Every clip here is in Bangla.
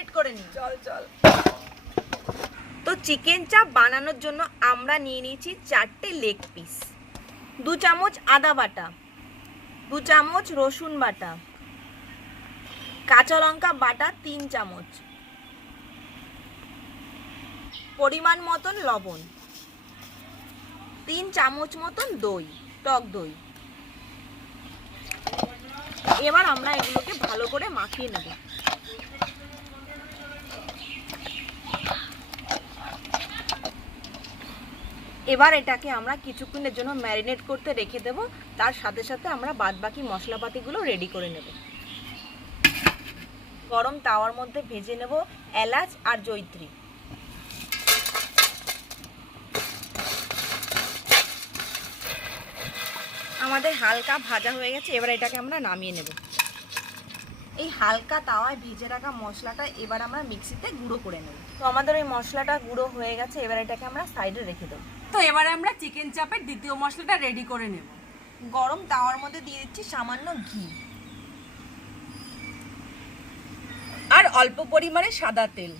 ম্যারিনেট করে নিই চল চল। তো চিকেন চাপ বানানোর জন্য আমরা নিয়ে নিয়েছি চারটে লেগ পিস। দু চামচ আদা বাটা দু চামচ রসুন বাটা কাঁচা লঙ্কা বাটা তিন চামচ পরিমাণ মতন লবণ তিন চামচ মতন দই টক দই। এবার আমরা এগুলোকে ভালো করে মাখিয়ে নেব। এবার এটাকে আমরা কিছুক্ষণের জন্য ম্যারিনেট করতে রেখে দেব। তার সাথে সাথে আমরা বাদবাকি মশলাপাতিগুলো রেডি করে নেব। গরম তাওয়ার মধ্যে ভেজে নেব এলাচ আর জৈত্রী আমাদের হালকা ভাজা হয়ে গেছে, এবার এটাকে আমরা নামিয়ে নেব। এই হালকা তাওয়ায় ভেজে রাখা মশলাটা এবার আমরা মিক্সিতে গুঁড়ো করে নেব। তো আমাদের ওই মশলাটা গুঁড়ো হয়ে গেছে, এবার এটাকে আমরা সাইডে রেখে দেবো। তো এবারে আমরা চিকেন চাপের দ্বিতীয় মশলাটা রেডি করে নেব। গরম তাওয়ার মধ্যে দিয়ে দিচ্ছি সামান্য ঘি। আর অল্প পরিমাণে সাদা তেল।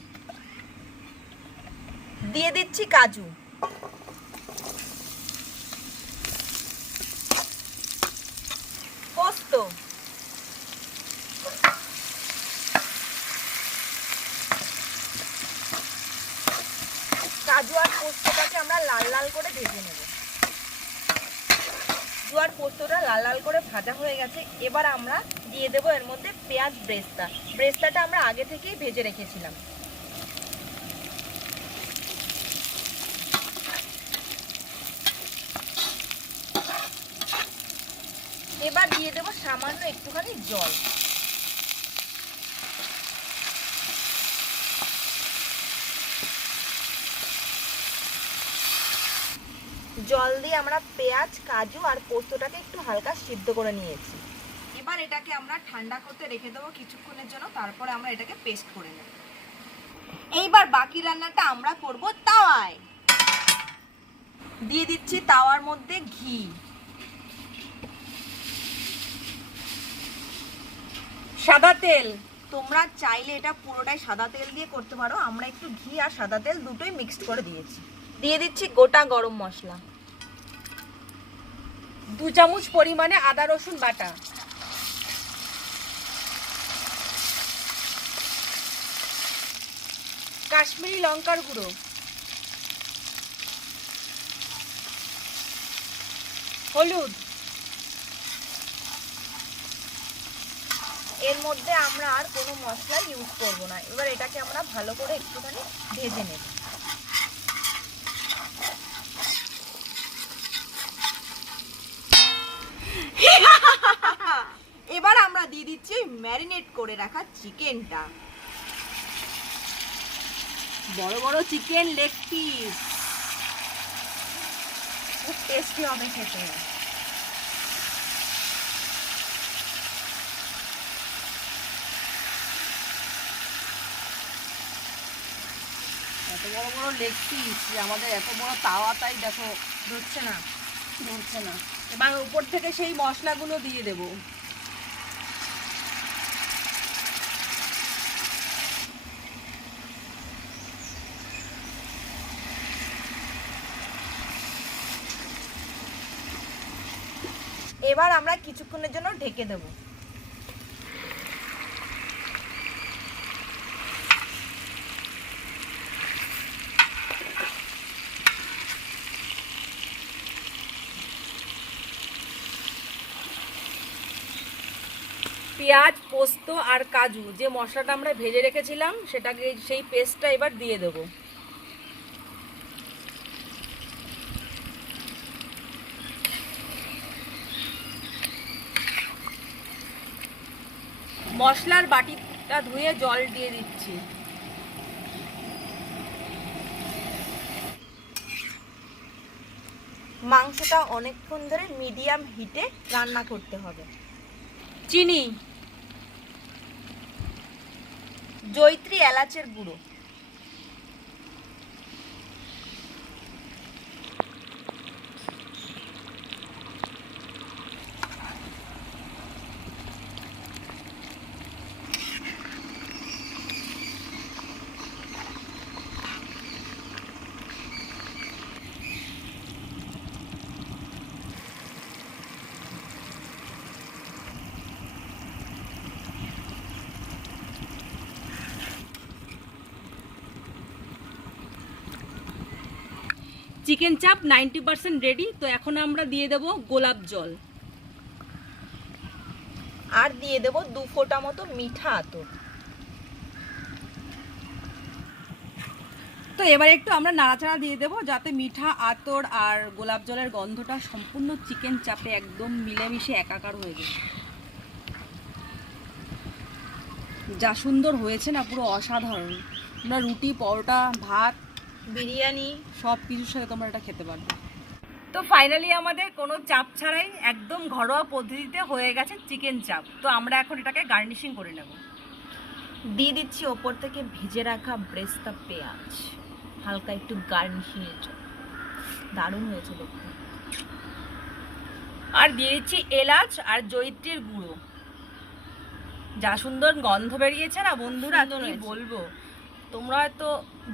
দিয়ে দিচ্ছি কাজু। পোস্ত কাজু আর পোস্তটাকে আমরা লাল লাল করে ভেজে নেব। কাজু আর পোস্তটা লাল লাল করে ভাজা হয়ে গেছে। এবার আমরা দিয়ে দেবো এর মধ্যে পেঁয়াজ ব্রেস্তা। ব্রেস্তাটা আমরা আগে থেকেই ভেজে রেখেছিলাম। এবার দিয়ে দেবো সামান্য একটুখানি জল। জল দিয়ে আমরা পেঁয়াজ কাজু আর পোস্তটাকে একটু হালকা সিদ্ধ করে নিয়েছি। এবার এটাকে আমরা ঠান্ডা করতে রেখে দেবো কিছুক্ষণের জন্য তারপরে আমরা এটাকে পেস্ট করে নেব। এইবার বাকি রান্নাটা আমরা করব তাওয়ায়। দিয়ে দিচ্ছি তাওয়ার মধ্যে ঘি। সাদা তেল। তোমরা চাইলে এটা পুরোটাই সাদা তেল দিয়ে করতে পারো। আমরা একটু ঘি আর সাদা তেল দুটোই মিক্সড করে দিয়েছি। দিয়ে দিচ্ছি গোটা গরম মশলা। দু চামচ পরিমাণে আদা, রসুন বাটা। কাশ্মীরি লঙ্কার গুঁড়ো। হলুদ। এর মধ্যে আমরা আর কোনো মশলা ইউজ করব না। এবার এটাকে আমরা ভালো করে একটুখানি ভেজে নেব এবার আমরা দিয়ে দিচ্ছি ওই ম্যারিনেট করে রাখা চিকেনটা। বড় বড় চিকেন লেগ পিস খুব টেস্টি হবে খেতে। এত বড় বড় লেগ পিস আমাদের এত বড় তাওয়াটাই দেখো, ধরছে না। ধরছে না। এবার উপর থেকে সেই মশলাগুলো দিয়ে দেবো। এবার আমরা কিছুক্ষণের জন্য ঢেকে দেব। পেঁয়াজ, পোস্ত আর কাজু, যে মশলাটা আমরা ভেজে রেখেছিলাম, সেটাকে সেই পেস্টটা এবার দিয়ে দেবো। মশলার বাটিটা ধুয়ে জল দিয়ে দিচ্ছি। মাংসটা অনেকক্ষণ ধরে মিডিয়াম হিটে রান্না করতে হবে। চিনি। জৈত্রী এলাচের গুঁড়ো। চিকেন চাপ নাইনটি পার্সেন্ট রেডি তো এখন আমরা দিয়ে দেব গোলাপ জল। আর দিয়ে দেব দু ফোঁটা মতো মিঠা আতর। তো এবারে একটু আমরা নাড়াচাড়া দিয়ে দেবো যাতে মিঠা আতর আর গোলাপ জলের গন্ধটা সম্পূর্ণ চিকেন চাপে একদম মিলেমিশে একাকার হয়ে যায় যা সুন্দর হয়েছে না পুরো অসাধারণ। আমরা রুটি পরোটা ভাত বিরিয়ানি সব কিছুর সাথে তোমরা এটা খেতে পারবে। তো ফাইনালি আমাদের কোনো চাপ ছাড়াই একদম ঘরোয়া পদ্ধতিতে হয়ে গেছে চিকেন চাপ। তো আমরা এখন এটাকে গার্নিশিং করে নেব। দিয়ে দিচ্ছি ওপর থেকে ভেজে রাখা ব্রেস্তা পেঁয়াজ। হালকা একটু গার্নিশিং দারুণ হয়েছে দেখতে। আর দিয়ে দিচ্ছি এলাচ আর জয়িত্রীর গুঁড়ো। যা সুন্দর গন্ধ বেরিয়েছে না বন্ধুরা বলব? তোমরা হয়তো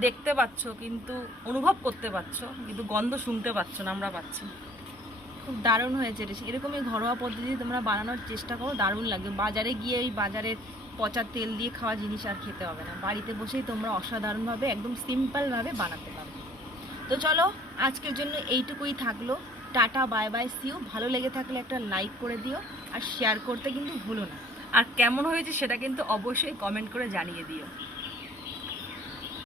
দেখতে পাচ্ছ, কিন্তু অনুভব করতে পারছ কিন্তু গন্ধ শুনতে পাচ্ছ না, আমরা পাচ্ছি খুব দারুণ হয়েছে এরকমই ঘরোয়া পদ্ধতি তোমরা বানানোর চেষ্টা করো, দারুণ লাগবে। বাজারে গিয়ে ওই বাজারের পচা তেল দিয়ে খাওয়া জিনিস আর খেতে হবে না। বাড়িতে বসেই তোমরা অসাধারণভাবে, একদম সিম্পলভাবে বানাতে পারবে। তো চলো, আজকের জন্য এইটুকুই থাকল। টাটা, বাই বাই সিও ভালো লেগে থাকলে একটা লাইক করে দিও আর শেয়ার করতে কিন্তু ভুলো না। আর কেমন হয়েছে সেটা কিন্তু অবশ্যই কমেন্ট করে জানিয়ে দিও।